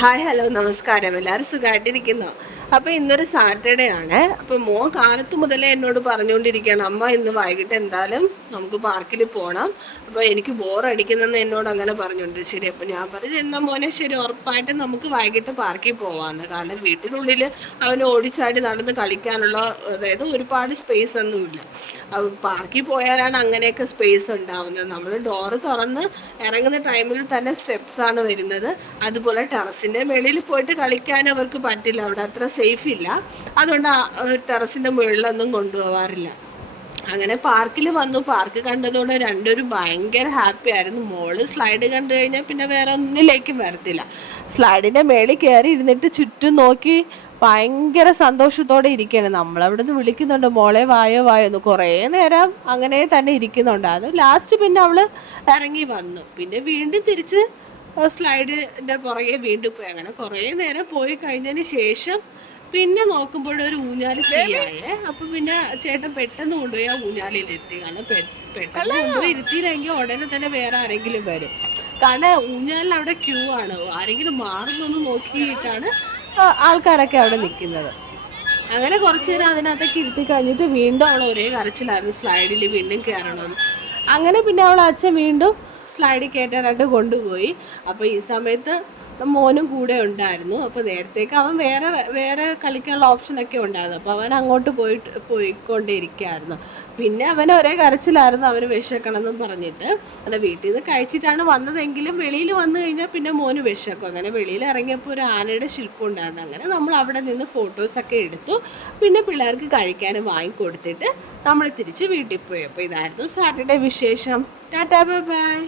Hi hello നമസ്കാരം. എല്ലാവരും സുഖമായിട്ടിരിക്കുന്നു. അപ്പോൾ ഇന്നൊരു സാറ്റർഡേ ആണ്. അപ്പോൾ മോൻ കാലത്ത് മുതലേ എന്നോട് പറഞ്ഞുകൊണ്ടിരിക്കുകയാണ്, അമ്മ ഇന്ന് വൈകിട്ട് എന്തായാലും നമുക്ക് പാർക്കിൽ പോകണം, അപ്പോൾ എനിക്ക് ബോറടിക്കുന്നെന്ന് എന്നോട് അങ്ങനെ പറഞ്ഞുകൊണ്ട്. ശരി, അപ്പോൾ ഞാൻ പറഞ്ഞു എന്നാൽ മോനെ ശരി, ഉറപ്പായിട്ടും നമുക്ക് വൈകിട്ട് പാർക്കിൽ പോകാമെന്ന്. കാരണം വീട്ടിനുള്ളിൽ അവന് ഓടിച്ചാടി നടന്ന് കളിക്കാനുള്ള, അതായത് ഒരുപാട് സ്പേസ് ഒന്നുമില്ല. പാർക്കിൽ പോയാലാണ് അങ്ങനെയൊക്കെ സ്പേസ് ഉണ്ടാവുന്നത്. നമ്മൾ ഡോറ് തുറന്ന് ഇറങ്ങുന്ന ടൈമിൽ തന്നെ സ്റ്റെപ്സാണ് വരുന്നത്. അതുപോലെ ടെറസിൻ്റെ മുകളിൽ പോയിട്ട് കളിക്കാൻ അവർക്ക് പറ്റില്ല, അവിടെ അത്ര സേഫ് ഇല്ല. അതുകൊണ്ട് ടെറസിൻ്റെ മുകളിലൊന്നും കൊണ്ടുപോകാറില്ല. അങ്ങനെ പാർക്കിൽ വന്നു. പാർക്ക് കണ്ടതോടെ രണ്ടുപേരും ഭയങ്കര ഹാപ്പി ആയിരുന്നു. മോള് സ്ലൈഡ് കണ്ടു കഴിഞ്ഞാൽ പിന്നെ വേറെ ഒന്നിലേക്കും വരത്തില്ല. സ്ലൈഡിൻ്റെ മേളിൽ കയറി ഇരുന്നിട്ട് ചുറ്റും നോക്കി ഭയങ്കര സന്തോഷത്തോടെ ഇരിക്കുകയാണ്. നമ്മളവിടെ നിന്ന് വിളിക്കുന്നുണ്ട്, മോളെ വായോ വായോ എന്ന്. കുറേ നേരം അങ്ങനെ തന്നെ ഇരിക്കുന്നുണ്ട്. അത് ലാസ്റ്റ് പിന്നെ അവൾ ഇറങ്ങി വന്നു. പിന്നെ വീണ്ടും തിരിച്ച് സ്ലൈഡിൻ്റെ പുറകെ വീണ്ടും പോയി. അങ്ങനെ കുറേ നേരം പോയി കഴിഞ്ഞതിന് ശേഷം പിന്നെ നോക്കുമ്പോൾ ഒരു ഊഞ്ഞാൽ ഫ്രീ ആയേ. അപ്പം പിന്നെ ചേട്ടൻ പെട്ടെന്ന് കൊണ്ടുപോയി ആ ഊഞ്ഞാലിലിരുത്തി. കാരണം പെട്ടെന്ന് കൊണ്ടുപോയി ഇരുത്തിയില്ലെങ്കിൽ ഉടനെ തന്നെ വേറെ ആരെങ്കിലും വരും. കാരണം ഊഞ്ഞാലിൽ അവിടെ ക്യൂ ആണ്, ആരെങ്കിലും മാറുന്നൊന്ന് നോക്കിയിട്ടാണ് ആൾക്കാരൊക്കെ അവിടെ നിൽക്കുന്നത്. അങ്ങനെ കുറച്ച് നേരം അതിനകത്തേക്ക് ഇരുത്തി കഴിഞ്ഞിട്ട് വീണ്ടും അവൾ ഒരേ കരച്ചിലായിരുന്നു, സ്ലൈഡിൽ വീണ്ടും കയറണമെന്ന്. അങ്ങനെ പിന്നെ അവൾ അച്ഛൻ വീണ്ടും സ്ലൈഡിൽ കയറ്റാനായിട്ട് കൊണ്ടുപോയി. അപ്പോൾ ഈ സമയത്ത് മോനും കൂടെ ഉണ്ടായിരുന്നു. അപ്പോൾ നേരത്തേക്ക് അവൻ വേറെ കളിക്കാനുള്ള ഓപ്ഷനൊക്കെ ഉണ്ടായിരുന്നു. അപ്പോൾ അവൻ അങ്ങോട്ട് പോയിക്കൊണ്ടിരിക്കുകയായിരുന്നു. പിന്നെ അവൻ ഒരേ കരച്ചിലായിരുന്നു, അവന് വിശക്കണമെന്നും പറഞ്ഞിട്ട്. അല്ല, വീട്ടിൽ നിന്ന് കഴിച്ചിട്ടാണ് വന്നതെങ്കിലും വെളിയിൽ വന്നു കഴിഞ്ഞാൽ പിന്നെ മോന് വിശക്കും. അങ്ങനെ വെളിയിൽ ഇറങ്ങിയപ്പോൾ ഒരു ആനയുടെ ശില്പം ഉണ്ടായിരുന്നു. അങ്ങനെ നമ്മൾ അവിടെ നിന്ന് ഫോട്ടോസൊക്കെ എടുത്തു. പിന്നെ പിള്ളേർക്ക് കഴിക്കാനും വാങ്ങിക്കൊടുത്തിട്ട് നമ്മൾ തിരിച്ച് വീട്ടിൽ പോയി. അപ്പോൾ ഇതായിരുന്നു സാറ്റർഡേ വിശേഷം. Tata, bye bye.